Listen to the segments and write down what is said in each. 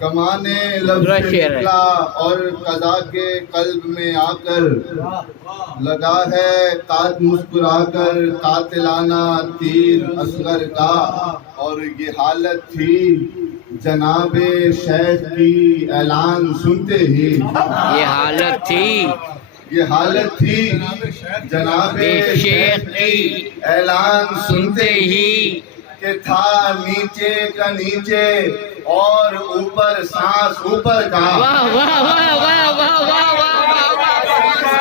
कमाने लफ्ज़ दूसरा शेर है। निकला और कज़ा के कल्ब में आकर लगा है कात मुस्कुरा कर कातिलाना तीर असगर का। और ये हालत थी जनाबे शेख की ऐलान सुनते ही, ये हालत थी जनाबे शेख की ऐलान सुनते ही कि था नीचे का नीचे और ऊपर सांस ऊपर का। वाह वाह वाह वाह वाह वाह वाह वाह वाह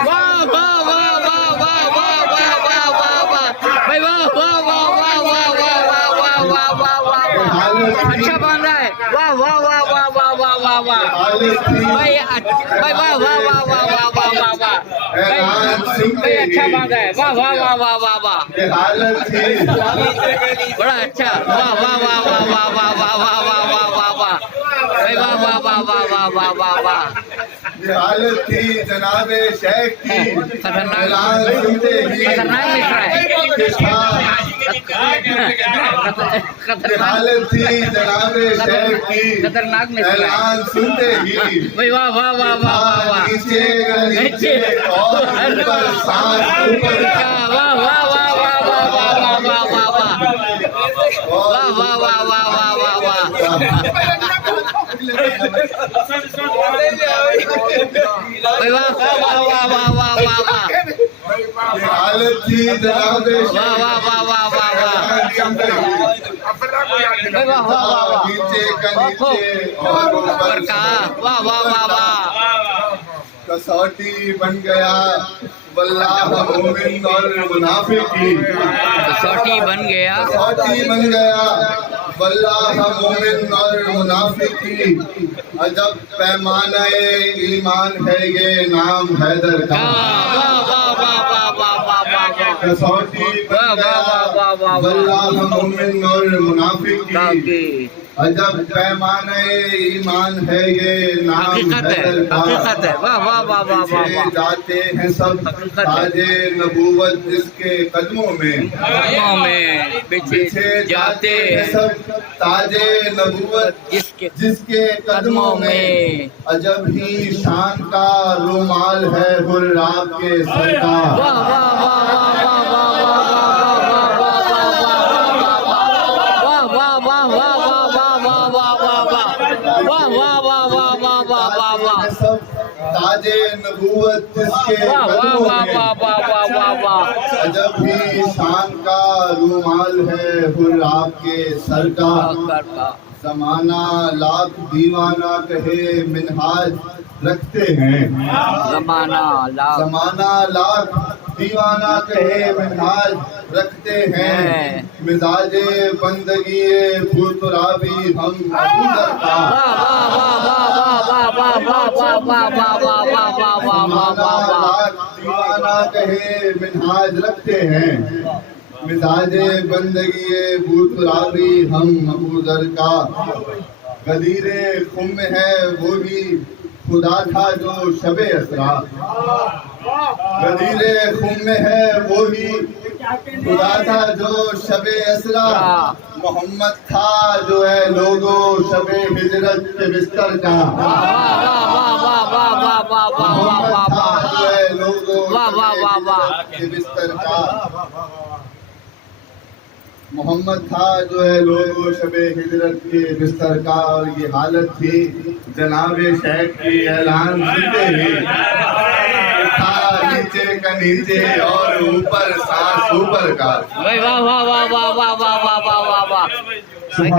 वाह वाह वाह वाह वाह वाह वाह वाह भाई वाह वाह वाह वाह वाह वाह वाह वाह वाह वाह वाह अच्छा बन रहा है। वाह वाह वाह वाह वाह वाह वाह वाह भाई भाई वाह वाह वाह वाह वाह वाह वाह वाह भाई अच्छा बन रहा है। वाह वाह वाह वाह वाह वाह ये हालत थी बड़ा अच्छा। वाह वाह वाह वाह वाह वाह वाह वाह वाह वाह वाह वाह भाई वाह वाह वाह वाह वाह वाह वाह वाह ये हालत थी जनाबे शेख की खतरनाक ऐलान सुनते ही खतरनाक लिख रहा है। कि था ये खतरनाक हालत थी जनाबे शेख की खतरनाक मिल रहा है। ऐलान सुनते ही भाई वाह वाह वाह वाह वाह वाह नीचे का नीचे और ऊपर सांस ऊपर का। वाह वाह वाह वाह वाह वाह वाह वाह वाह वाह वाह वाह वाह वाह वाह वाह वाह भाई वाह वाह वाह वाह वाह वाह वाह ये हालत थी जनाबे वाह वाह वाह वाह वाह वाह भाई वाह वाह वाह वाह नीचे का नीचे और ऊपर का वाह वाह वाह वाह कसौटी बन गया वल्लाह मोमिन और मुनाफिक की। कसौटी बन गया कसौटी बन गया वल्लाह मोमिन और मुनाफिक की। अजब पैमाना ईमान है ये नाम हैदर का। वाह वाह वाह वाह वाह वाह वाह वाह कसौटी बन गया वल्लाह मोमिन और मुनाफिक की। अजब पैमाना ईमान है ये नाम हकीकत है हैदर का। हकीकत है। वाह वाह वाह वाह वाह पीछे वाह जाते हैं सब ताजे नबूवत जिसके कदमों में। कदमों में पीछे जाते हैं सब ताजे नबूवत जिसके कदमों में। अजब ही शान का रुमाल है गुर्राब के सर का। वाह वाह वाह वाह वाह वाह वाह वाह वाह सब ताजे नबूवत जिसके कदमों में। अजब ही शान का रुमाल है गुर्राब के सर का। जमाना लाख दीवाना कहे मिनहाज रखते हैं। जमाना लाख दीवाना कहे मिनहाज रखते हैं। मिजाजे बंदगी भूतराबी हम अबूदर का। दीवाना कहे मिनहाज रखते हैं। मिजाजे बंदगी भूतराबी हम अबूदर का। गदीरे खुम है वो ही खुदा था जो शबे असरा। गदीरे खुम है वो ही खुदा था जो शबे असरा। मोहम्मद था जो है लोगो शबे हिजरत के बिस्तर का। मोहम्मद था जो है लोगो के बिस्तर का। मोहम्मद था जो है लोगो शबे हिजरत के बिस्तर का। और ये हालत थी जनाबे शेख की ऐलान सुनते ही था नीचे का नीचे और ऊपर सांस ऊपर का। वाह वाह वाह वाह वाह वाह वाह वाह वाह